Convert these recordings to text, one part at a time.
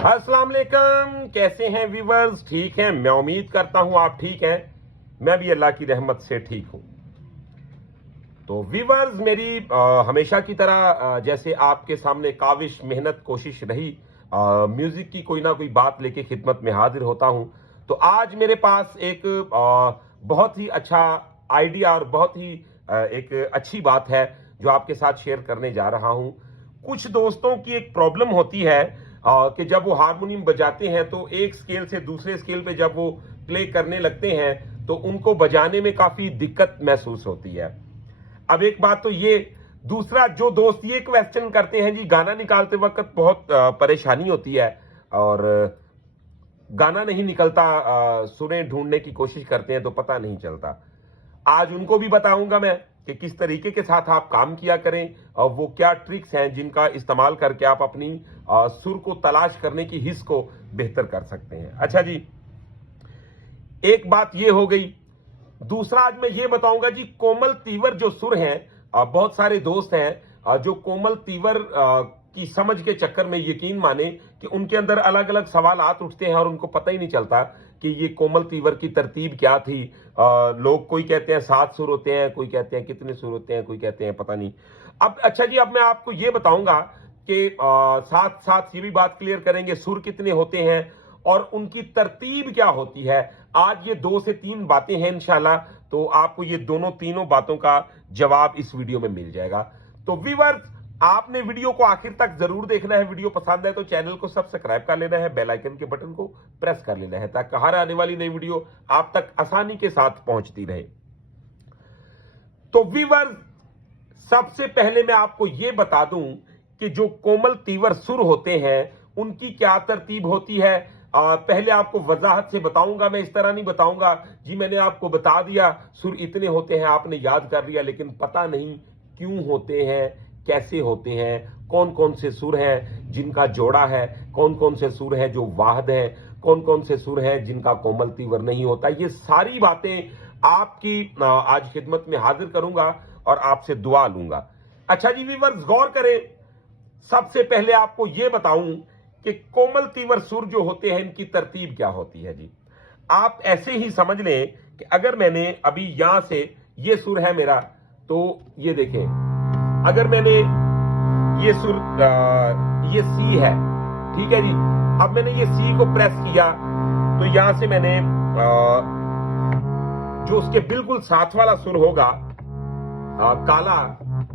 अस्सलाम वालेकुम, कैसे हैं व्यूवर्स? ठीक हैं, मैं उम्मीद करता हूं आप ठीक हैं। मैं भी अल्लाह की रहमत से ठीक हूं। तो व्यूवर्स, मेरी हमेशा की तरह जैसे आपके सामने काविश मेहनत कोशिश रही, म्यूजिक की कोई ना कोई बात लेके खिदमत में हाजिर होता हूं। तो आज मेरे पास एक बहुत ही अच्छा आइडिया और बहुत ही एक अच्छी बात है जो आपके साथ शेयर करने जा रहा हूं। कुछ दोस्तों की एक प्रॉब्लम होती है कि जब वो हारमोनियम बजाते हैं तो एक स्केल से दूसरे स्केल पे जब वो प्ले करने लगते हैं तो उनको बजाने में काफी दिक्कत महसूस होती है। अब एक बात तो ये, दूसरा जो दोस्त ये क्वेश्चन करते हैं जी गाना निकालते वक्त बहुत परेशानी होती है और गाना नहीं निकलता, सुरें ढूंढने की कोशिश करते हैं तो पता नहीं चलता। आज उनको भी बताऊंगा मैं कि किस तरीके के साथ आप काम किया करें और वो क्या ट्रिक्स हैं जिनका इस्तेमाल करके आप अपनी सुर को तलाश करने की हिस्स को बेहतर कर सकते हैं। अच्छा जी, एक बात ये हो गई। दूसरा आज मैं ये बताऊंगा जी, कोमल तीवर जो सुर हैं, बहुत सारे दोस्त हैं जो कोमल तीवर की समझ के चक्कर में यकीन माने कि उनके अंदर अलग अलग सवालात उठते हैं और उनको पता ही नहीं चलता कि ये कोमल तीवर की तरतीब क्या थी। लोग कोई कहते हैं 7 सुर होते हैं, कोई कहते हैं कितने सुर होते हैं, कोई कहते हैं पता नहीं। अब अच्छा जी, अब मैं आपको ये बताऊंगा कि साथ साथ ये भी बात क्लियर करेंगे सुर कितने होते हैं और उनकी तरतीब क्या होती है। आज ये 2 से 3 बातें हैं इंशाल्लाह, तो आपको ये दोनों तीनों बातों का जवाब इस वीडियो में मिल जाएगा। तो व्यूअर्स, आपने वीडियो को आखिर तक जरूर देखना है। वीडियो पसंद है तो चैनल को सब्सक्राइब कर लेना है, बेल आइकन के बटन को प्रेस कर लेना है ताकि हर आने वाली नई वीडियो आप तक आसानी के साथ पहुंचती रहे। तो व्यूअर्स, सबसे पहले मैं आपको यह बता दूं कि जो कोमल तीवर सुर होते हैं उनकी क्या तरतीब होती है। पहले आपको वजाहत से बताऊंगा, मैं इस तरह नहीं बताऊंगा जी मैंने आपको बता दिया सुर इतने होते हैं, आपने याद कर लिया, लेकिन पता नहीं क्यों होते हैं, कैसे होते हैं, कौन कौन से सुर हैं जिनका जोड़ा है, कौन कौन से सुर हैं जो वाहद हैं, कौन कौन से सुर हैं जिनका कोमल तीवर नहीं होता। ये सारी बातें आपकी आज खिदमत में हाजिर करूंगा और आपसे दुआ लूंगा। अच्छा जी व्यूअर्स, गौर करें। सबसे पहले आपको यह बताऊं कि कोमल तीवर सुर जो होते हैं इनकी तरतीब क्या होती है जी। आप ऐसे ही समझ लें कि अगर मैंने अभी यहां से ये सुर है मेरा, तो ये देखें, अगर मैंने ये सुर ये सी है, ठीक है जी। अब मैंने ये सी को प्रेस किया तो यहां से मैंने जो उसके बिल्कुल साथ वाला सुर होगा, काला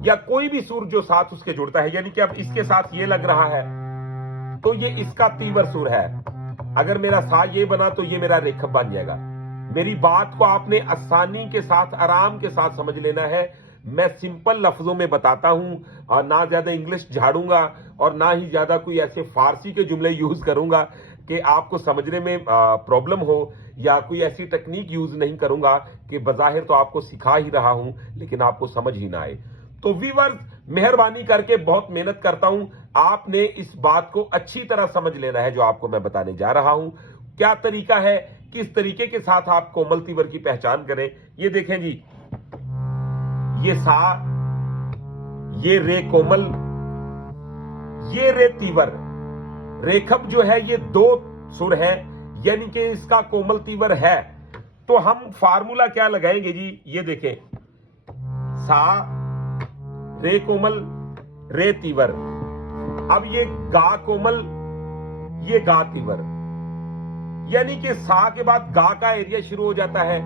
या कोई भी सुर जो साथ उसके जुड़ता है, यानी कि अब इसके साथ ये लग रहा है तो ये इसका तीवर सुर है। अगर मेरा सा ये बना तो ये मेरा रेखब बन जाएगा। मेरी बात को आपने आसानी के साथ, आराम के साथ समझ लेना है। मैं सिंपल लफ्जों में बताता हूं और ना ज्यादा इंग्लिश झाड़ूंगा और ना ही ज्यादा कोई ऐसे फारसी के जुमले यूज करूंगा कि आपको समझने में प्रॉब्लम हो, या कोई ऐसी टेक्निक यूज नहीं करूंगा कि बजाहिर तो आपको सिखा ही रहा हूं लेकिन आपको समझ ही ना आए। तो व्यूअर्स, मेहरबानी करके बहुत मेहनत करता हूं, आपने इस बात को अच्छी तरह समझ लेना है जो आपको मैं बताने जा रहा हूं। क्या तरीका है, किस तरीके के साथ आप कोमल तीवर की पहचान करें। ये देखें जी, ये सा, ये रे कोमल, ये रे तीवर। रेखब जो है ये 2 सुर है, यानी कि इसका कोमल तीवर है। तो हम फार्मूला क्या लगाएंगे जी, ये देखें, सा रे कोमल रे तीवर। अब ये गा कोमल, ये गा तीवर, यानी कि सा के बाद गा का एरिया शुरू हो जाता है।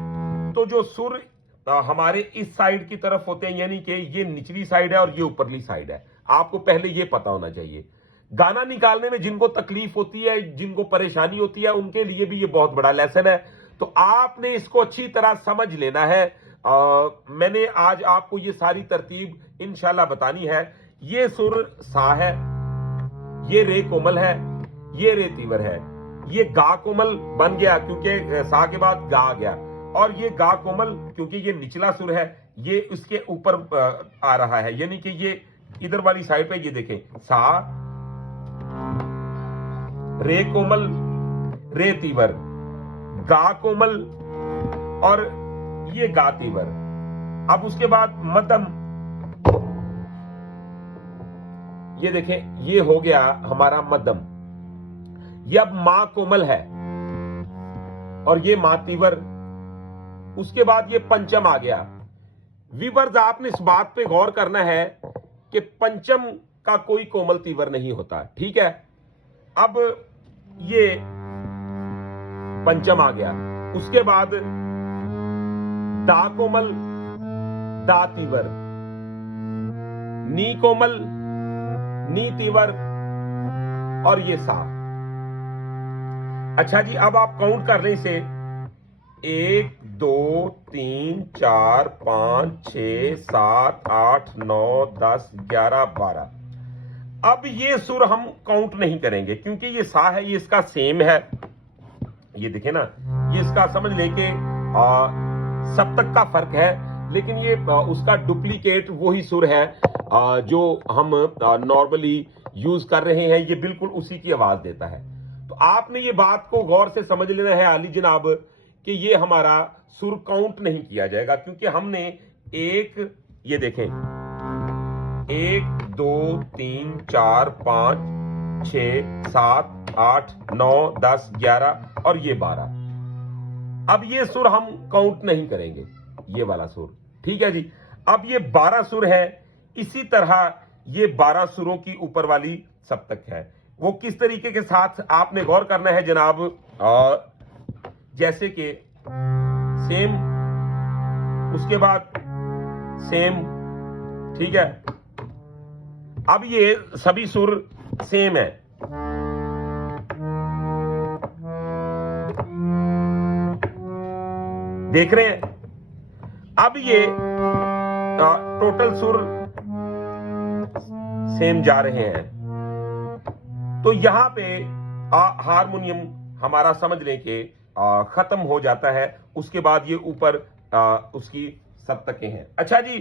तो जो सुर हमारे इस साइड की तरफ होते हैं, यानी कि ये निचली साइड है और ये ऊपरली साइड है, आपको पहले ये पता होना चाहिए। गाना निकालने में जिनको तकलीफ होती है, जिनको परेशानी होती है, उनके लिए भी ये बहुत बड़ा लेसन है। तो आपने इसको अच्छी तरह समझ लेना है। मैंने आज आपको ये सारी तरतीब इंशाल्लाह बतानी है। ये सुर सा है, ये रे कोमल है, ये रे तीवर है, ये गा कोमल बन गया क्योंकि सा के बाद गा आ गया, और ये गा कोमल क्योंकि ये निचला सुर है, ये उसके ऊपर आ रहा है, यानी कि ये इधर वाली साइड पे। ये देखें, सा रे कोमल रे तीवर, गा कोमल और ये गा तीवर। अब उसके बाद मध्यम, ये देखें, ये हो गया हमारा मध्यम। ये अब मा कोमल है और ये मा तीवर, उसके बाद ये पंचम आ गया। वीवर्स, आपने इस बात पे गौर करना है कि पंचम का कोई कोमल तीवर नहीं होता, ठीक है। अब ये पंचम आ गया, उसके बाद दा कोमल, दा तीवर, नी कोमल, नी तीवर और ये सा। अच्छा जी, अब आप काउंट कर लें इसे, 1 2 3 4 5 6 7 8 9 10 11 12। अब ये सुर हम काउंट नहीं करेंगे क्योंकि ये सा है, ये इसका सेम है, ये देखे ना, ये इसका समझ लेके सप्तक का फर्क है, लेकिन ये उसका डुप्लीकेट वही सुर है जो हम नॉर्मली यूज कर रहे हैं, ये बिल्कुल उसी की आवाज देता है। तो आपने ये बात को गौर से समझ लेना है आली जनाब कि ये हमारा सुर काउंट नहीं किया जाएगा क्योंकि हमने एक, ये देखें, 1 2 3 4 5 6 7 8 9 10 11 और ये 12। अब ये सुर हम काउंट नहीं करेंगे, ये वाला सुर, ठीक है जी। अब ये 12 सुर है, इसी तरह ये 12 सुरों की ऊपर वाली सप्तक है। वो किस तरीके के साथ आपने गौर करना है जनाब, जैसे कि सेम, उसके बाद सेम, ठीक है। अब ये सभी सुर सेम है, देख रहे हैं। अब ये टोटल सुर सेम जा रहे हैं, तो यहां पे हारमोनियम हमारा समझ लें कि खत्म हो जाता है। उसके बाद ये ऊपर उसकी सप्तकें हैं। अच्छा जी,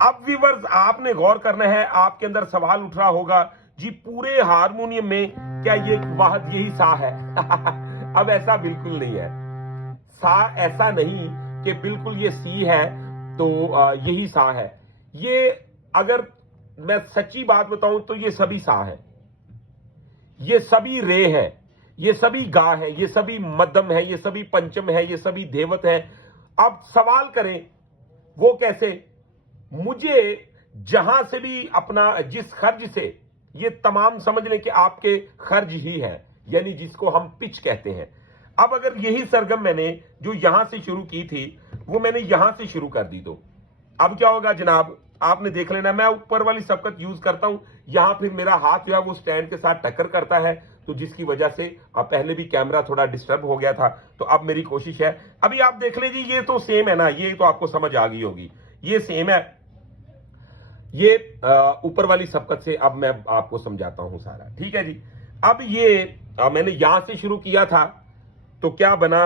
अब व्यूअर्स आपने गौर करना है, आपके अंदर सवाल उठ रहा होगा जी पूरे हारमोनियम में क्या ये वाहद यही सा है? अब ऐसा बिल्कुल नहीं है। सा ऐसा नहीं कि बिल्कुल ये सी है तो यही सा है। ये अगर मैं सच्ची बात बताऊं तो ये सभी सा है, ये सभी रे है, ये सभी गा है, ये सभी मध्यम है, ये सभी पंचम है, ये सभी देवत है। अब सवाल करें वो कैसे? मुझे जहां से भी अपना जिस खर्ज से, ये तमाम समझ लें कि आपके खर्ज ही है, यानी जिसको हम पिच कहते हैं। अब अगर यही सरगम मैंने जो यहां से शुरू की थी वो मैंने यहां से शुरू कर दी, तो अब क्या होगा जनाब, आपने देख लेना। मैं ऊपर वाली सप्तक यूज करता हूं, यहां फिर मेरा हाथ जो है वो स्टैंड के साथ टक्कर करता है, तो जिसकी वजह से अब पहले भी कैमरा थोड़ा डिस्टर्ब हो गया था। तो अब मेरी कोशिश है, अभी आप देख लीजिए, ये तो सेम है ना, ये तो आपको समझ आ गई होगी, ये सेम है। ये ऊपर वाली सप्तक से अब मैं आपको समझाता हूं सारा, ठीक है जी। अब ये मैंने यहां से शुरू किया था तो क्या बना,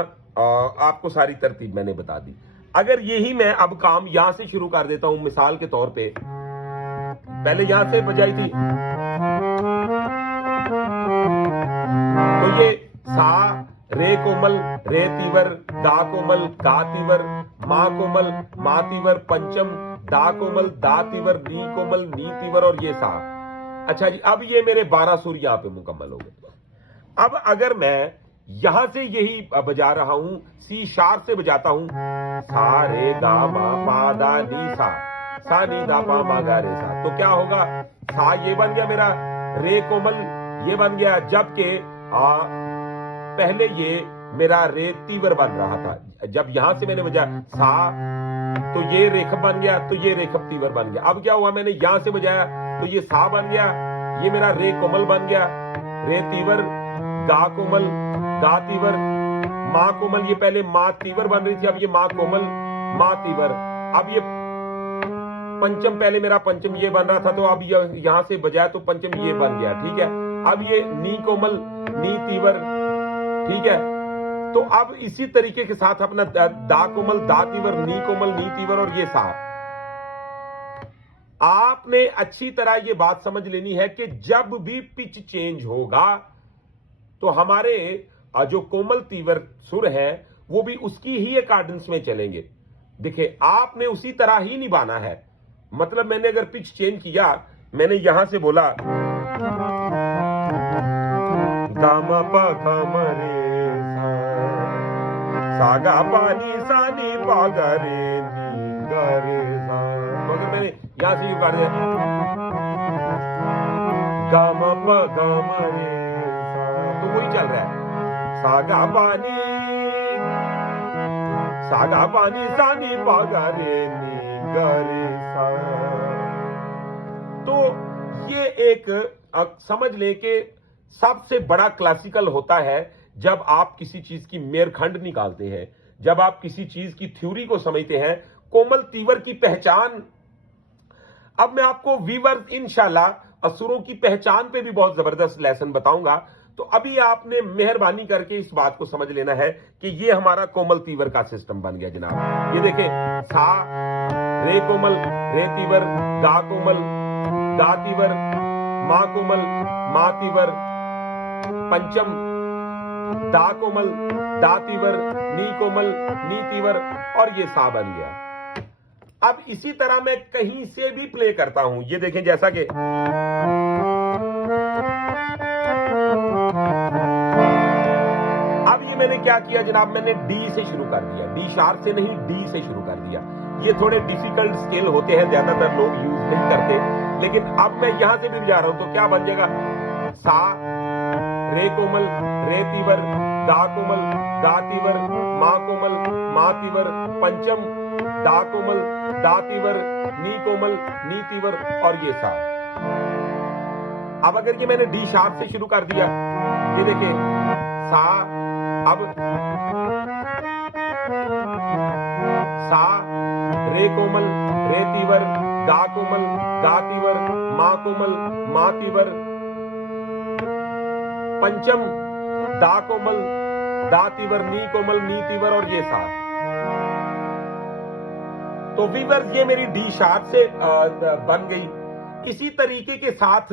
आपको सारी तरतीब मैंने बता दी। अगर यही मैं अब काम यहां से शुरू कर देता हूं, मिसाल के तौर पे पहले यहां से बजाई थी, तो ये सा, रे कोमल, रे तीवर, दा कोमल, गा तीवर, मा कोमल, मा तीवर, पंचम, दा कोमल, दा तीवर, नी कोमल, नी तीवर और ये सा। अच्छा जी, अब ये मेरे 12 सुर यहां पे मुकम्मल हो गए। अब अगर मैं यहां से यही बजा रहा हूं, सी शार्प से बजाता हूं, सा रे गा मा पा दा नी सा नी दा पा मा गा रे सा, तो क्या होगा, सा ये बन गया मेरा, रे कोमल ये बन गया, जबकि पहले ये मेरा रे तीवर बन रहा था। जब यहां से मैंने बजाया सा तो ये रेखप बन गया, तो ये रेखप तीवर बन गया। अब क्या हुआ, मैंने यहां से बजाया तो ये सा बन गया, ये मेरा रे कोमल बन गया, रे तीवर, गा कोमल, गा तीवर, मा कोमल, ये पहले मा तीवर बन रही थी, अब ये मा कोमल, मा तीवर। अब ये पंचम, पहले मेरा पंचम ये बन रहा था, तो अब यहां से बजाया तो पंचम ये बन गया, ठीक है। अब ये नी कोमल, नी तीवर, ठीक है। तो अब इसी तरीके के साथ अपना दा कोमल, दा तीवर, नी कोमल, नी तीवर और ये सा। आपने अच्छी तरह ये बात समझ लेनी है कि जब भी पिच चेंज होगा तो हमारे जो कोमल तीवर सुर है वो भी उसकी ही अकॉर्डेंस में चलेंगे। देखिए, आपने उसी तरह ही निभाना है। मतलब मैंने अगर पिच चेंज किया, मैंने यहां से बोला गा म प ग म रे सा गा पा नी सा नी पा ग रे नी ग रे सा। तो अगर मैंने यहां से यूं कर दिया गा म प ग म रे सा, तो वही चल रहा है सा गा पा नी सागा पानी सानी पागा रे नी ग रे सा। तो ये एक समझ लें कि सबसे बड़ा क्लासिकल होता है जब आप किसी चीज की मेरखंड निकालते हैं, जब आप किसी चीज की थ्योरी को समझते हैं, कोमल तीवर की पहचान। अब मैं आपको वीवर्स इंशाल्लाह असुरों की पहचान पे भी बहुत जबरदस्त लेसन बताऊंगा। तो अभी आपने मेहरबानी करके इस बात को समझ लेना है कि ये हमारा कोमल तीवर का सिस्टम बन गया जनाब। ये देखें सा रे कोमल रे तीवर गा कोमल गा तीवर मा कोमल मा तीवर पंचम दा कोमल दा तीवर नी कोमल नी तीवर और ये सा बन गया। अब इसी तरह मैं कहीं से भी प्ले करता हूं, ये देखें जैसा कि अब ये मैंने क्या किया जनाब, मैंने डी से शुरू कर दिया, डी शार्प से नहीं डी से शुरू कर दिया। ये थोड़े डिफिकल्ट स्केल होते हैं, ज्यादातर लोग यूज नहीं करते, लेकिन अब मैं यहां से भी बजा रहा हूं तो क्या बन जाएगा सा रे कोमल रे तीवर गा कोमल गा तीवर मा कोमल मा तीवर पंचम दा कोमल दा तीवर नी कोमल नी तीवर और ये सा। अब अगर ये मैंने डी शार्प से शुरू कर दिया, ये देखिए सा, अब सा रे कोमल रे तीवर गा कोमल गा तीवर मा कोमल मा तीवर पंचम दा कोमल दा तीवर नी कोमल नी तीवर और ये सा। तो वीवर्स ये मेरी डी शार्प से बन गई। इसी तरीके के साथ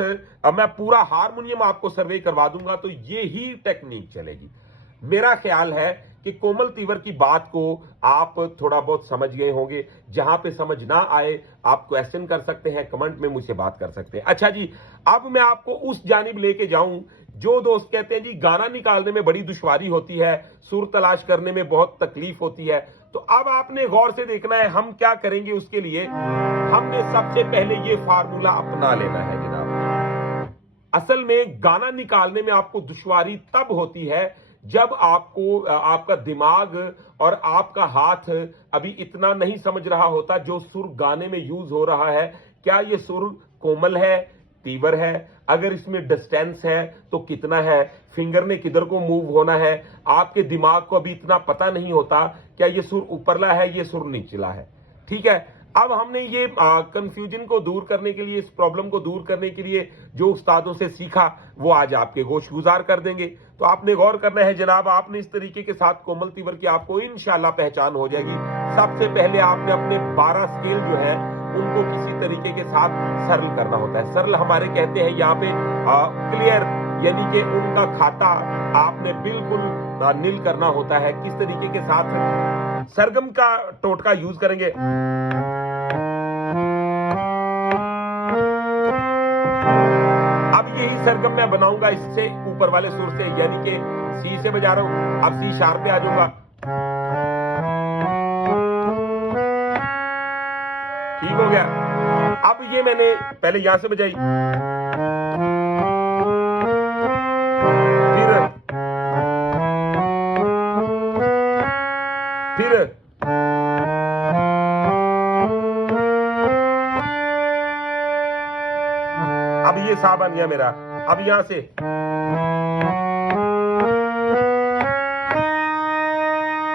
मैं पूरा हारमोनियम आपको सर्वे करवा दूंगा तो ये ही टेक्निक चलेगी। मेरा ख्याल है कि कोमल तीवर की बात को आप थोड़ा बहुत समझ गए होंगे। जहां पे समझ ना आए आप क्वेश्चन कर सकते हैं, कमेंट में मुझसे बात कर सकते हैं। अच्छा जी, अब मैं आपको उस जानिब लेके जाऊं जो दोस्त कहते हैं जी गाना निकालने में बड़ी दुश्वारी होती है, सुर तलाश करने में बहुत तकलीफ होती है। तो अब आपने गौर से देखना है हम क्या करेंगे। उसके लिए हमने सबसे पहले ये फार्मूला अपना लेना है जनाब। असल में गाना निकालने में आपको दुश्वारी तब होती है जब आपको आपका दिमाग और आपका हाथ अभी इतना नहीं समझ रहा होता जो सुर गाने में यूज हो रहा है। क्या ये सुर कोमल है, तीवर है, अगर इसमें डिस्टेंस है तो कितना है, फिंगर ने किधर को मूव होना है। आपके दिमाग को अभी इतना पता नहीं होता क्या ये सुर ऊपरला है, ये सुर निचला है। ठीक है, अब हमने ये कंफ्यूजन को दूर करने के लिए, इस प्रॉब्लम को दूर करने के लिए जो उस्तादों से सीखा वो आज आपके गोशगुजार कर देंगे। तो आपने गौर करना है जनाब, आपने इस तरीके के साथ कोमल तीवर की आपको इंशाल्लाह पहचान हो जाएगी। सबसे पहले आपने अपने 12 स्केल जो है उनको किसी तरीके के साथ सरल करना होता है। सरल हमारे कहते हैं यहाँ पे क्लियर, यानी कि उनका खाता आपने बिल्कुल नील करना होता है। किस तरीके के साथ सरगम का टोटका यूज करेंगे। अब यही सरगम मैं बनाऊंगा इससे ऊपर वाले सुर से, यानी कि सी से बजा रहा हूं, अब सी शार्प पे आ जाऊंगा। ठीक हो गया। अब ये मैंने पहले यहां से बजाई, फिर अब ये सा बन गया मेरा। अब यहां से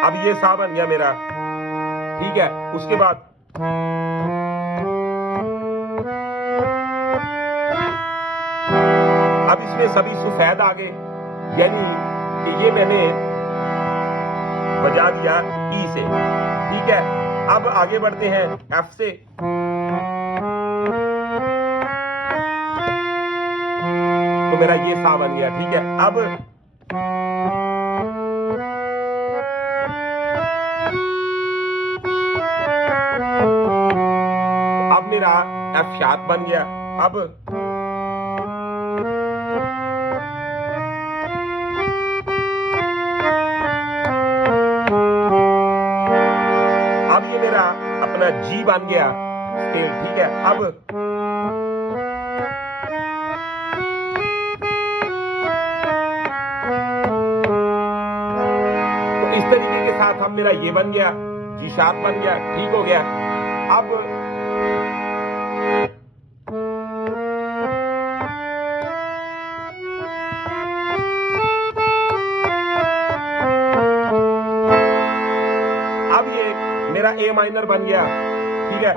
अब ये सा बन गया मेरा। ठीक है, उसके बाद अब इसमें सभी सफेद आ गए, यानी कि ये मैंने बजा दिया ई से। ठीक है, अब आगे बढ़ते हैं एफ से। तो मेरा ये सा बन गया। ठीक है, अब मेरा एफ शार्प बन गया। मेरा जी बन गया स्केल, ठीक है। अब तो इस तरीके के साथ अब मेरा ये बन गया, जी शार्प बन गया, ठीक हो गया। अब ये मेरा ए माइनर बन गया, ठीक है।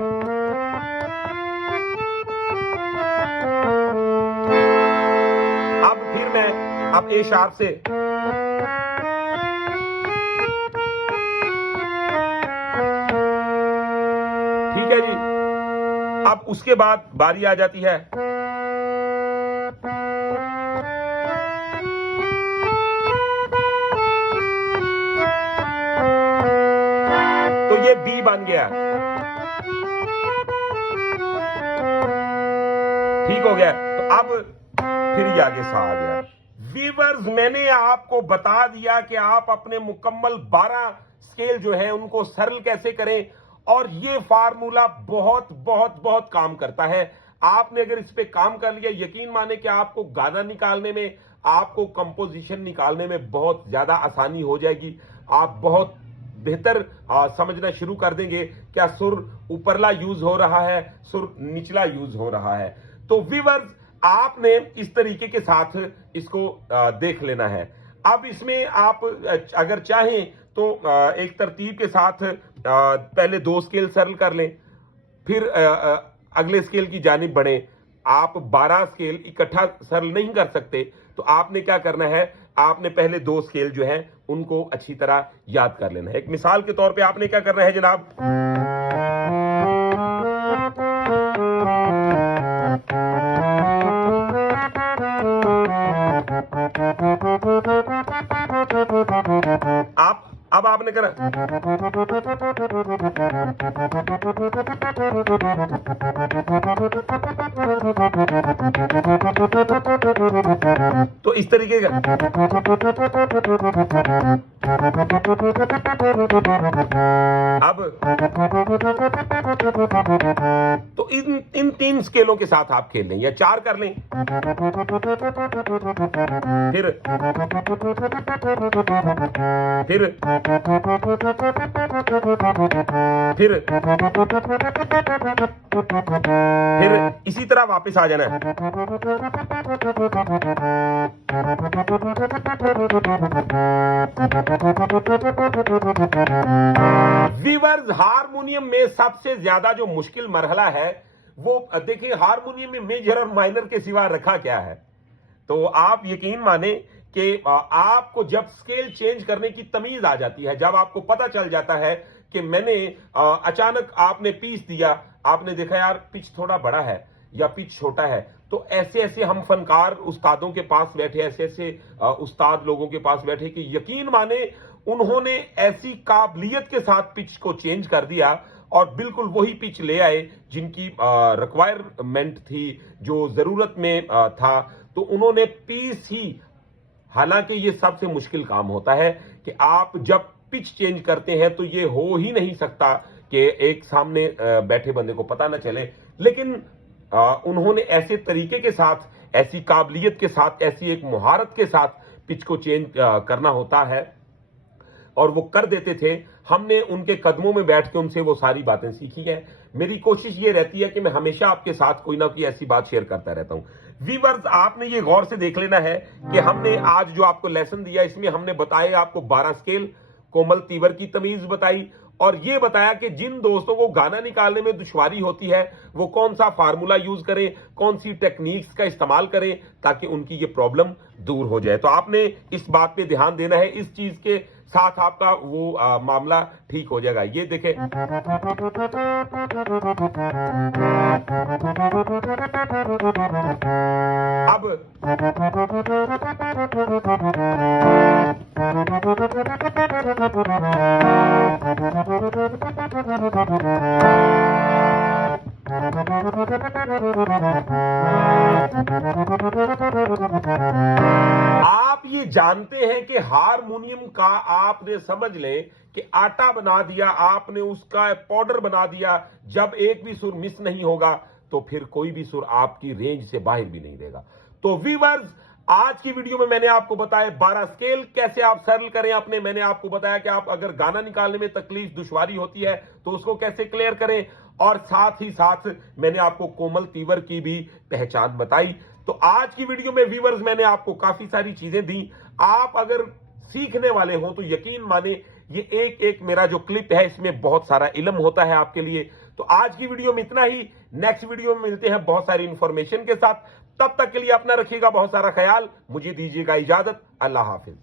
अब फिर मैं अब ए शार्प से ठीक है जी। अब उसके बाद बारी आ जाती है तो ये बी बन गया, ठीक हो गया। तो अब फिर ये आगे सा आ गया। वीवर्स, मैंने आपको बता दिया कि आप अपने मुकम्मल 12 स्केल जो है उनको सरल कैसे करें, और ये फार्मूला बहुत बहुत बहुत काम करता है। आपने अगर इस पे काम कर लिया, यकीन माने कि आपको गाना निकालने में, आपको कंपोजिशन निकालने में बहुत ज्यादा आसानी हो जाएगी। आप बहुत बेहतर समझना शुरू कर देंगे क्या सुर ऊपरला यूज हो रहा है, सुर निचला यूज हो रहा है। तो व्यूअर्स, आपने इस तरीके के साथ इसको देख लेना है। अब इसमें आप अगर चाहें तो एक तरतीब के साथ पहले 2 स्केल सरल कर लें, फिर अगले स्केल की जानिब बढ़े। आप 12 स्केल इकट्ठा सरल नहीं कर सकते, तो आपने क्या करना है, आपने पहले 2 स्केल जो है उनको अच्छी तरह याद कर लेना है। एक मिसाल के तौर पे आपने क्या करना है जनाब, आप अब आपने करा तो इस तरीके का अब तो इन 3 स्केलों के साथ आप खेल लें या 4 कर लें, फिर इसी तरह वापस आ जाना है। वीवर्स, हारमोनियम में सबसे ज्यादा जो मुश्किल मरहला है वो देखिए, हारमोनियम में मेजर और माइनर के सिवा रखा क्या है। तो आप यकीन माने कि आपको जब स्केल चेंज करने की तमीज आ जाती है, जब आपको पता चल जाता है कि मैंने अचानक आपने पीस दिया, आपने देखा यार पिच थोड़ा बड़ा है या पिच छोटा है, तो ऐसे ऐसे हम फनकार उस्तादों के पास बैठे, ऐसे ऐसे उस्ताद लोगों के पास बैठे कि यकीन माने उन्होंने ऐसी काबिलियत के साथ पिच को चेंज कर दिया और बिल्कुल वही पिच ले आए जिनकी रिक्वायरमेंट थी, जो जरूरत में था। तो उन्होंने पीस ही, हालांकि ये सबसे मुश्किल काम होता है कि आप जब पिच चेंज करते हैं तो ये हो ही नहीं सकता कि एक सामने बैठे बंदे को पता ना चले, लेकिन उन्होंने ऐसे तरीके के साथ, ऐसी काबिलियत के साथ, ऐसी एक मुहारत के साथ पिच को चेंज करना होता है और वो कर देते थे। हमने उनके कदमों में बैठ के उनसे वो सारी बातें सीखी हैं। मेरी कोशिश ये रहती है कि मैं हमेशा आपके साथ कोई ना कोई ऐसी बात शेयर करता रहता हूं। व्यूअर्स, आपने ये गौर से देख लेना है कि हमने आज जो आपको लेसन दिया, इसमें हमने बताए आपको 12 स्केल, कोमल तीवर की तमीज बताई, और ये बताया कि जिन दोस्तों को गाना निकालने में दुश्वारी होती है वो कौन सा फार्मूला यूज करें, कौन सी टेक्निक्स का इस्तेमाल करें ताकि उनकी ये प्रॉब्लम दूर हो जाए। तो आपने इस बात पे ध्यान देना है, इस चीज के साथ आपका वो मामला ठीक हो जाएगा। ये देखें, अब आप ये जानते हैं कि हारमोनियम का, आपने समझ लें कि आटा बना दिया आपने, उसका पाउडर बना दिया, जब एक भी सुर मिस नहीं होगा तो फिर कोई भी सुर आपकी रेंज से बाहर भी नहीं रहेगा। तो व्यूअर्स, आज की वीडियो में मैंने आपको बताया 12 स्केल कैसे आप सरल करें अपने। मैंने आपको बताया कि आप अगर गाना निकालने में तकलीफ दुश्वारी होती है तो उसको कैसे क्लियर करें, और साथ ही साथ मैंने आपको कोमल तीवर की भी पहचान बताई। तो आज की वीडियो में व्यूअर्स मैंने आपको काफी सारी चीजें दी। आप अगर सीखने वाले हो तो यकीन माने ये एक एक मेरा जो क्लिप है इसमें बहुत सारा इल्म होता है आपके लिए। तो आज की वीडियो में इतना ही। नेक्स्ट वीडियो में मिलते हैं बहुत सारी इंफॉर्मेशन के साथ। तब तक के लिए अपना रखिएगा बहुत सारा ख्याल। मुझे दीजिएगा इजाजत। अल्लाह हाफिज।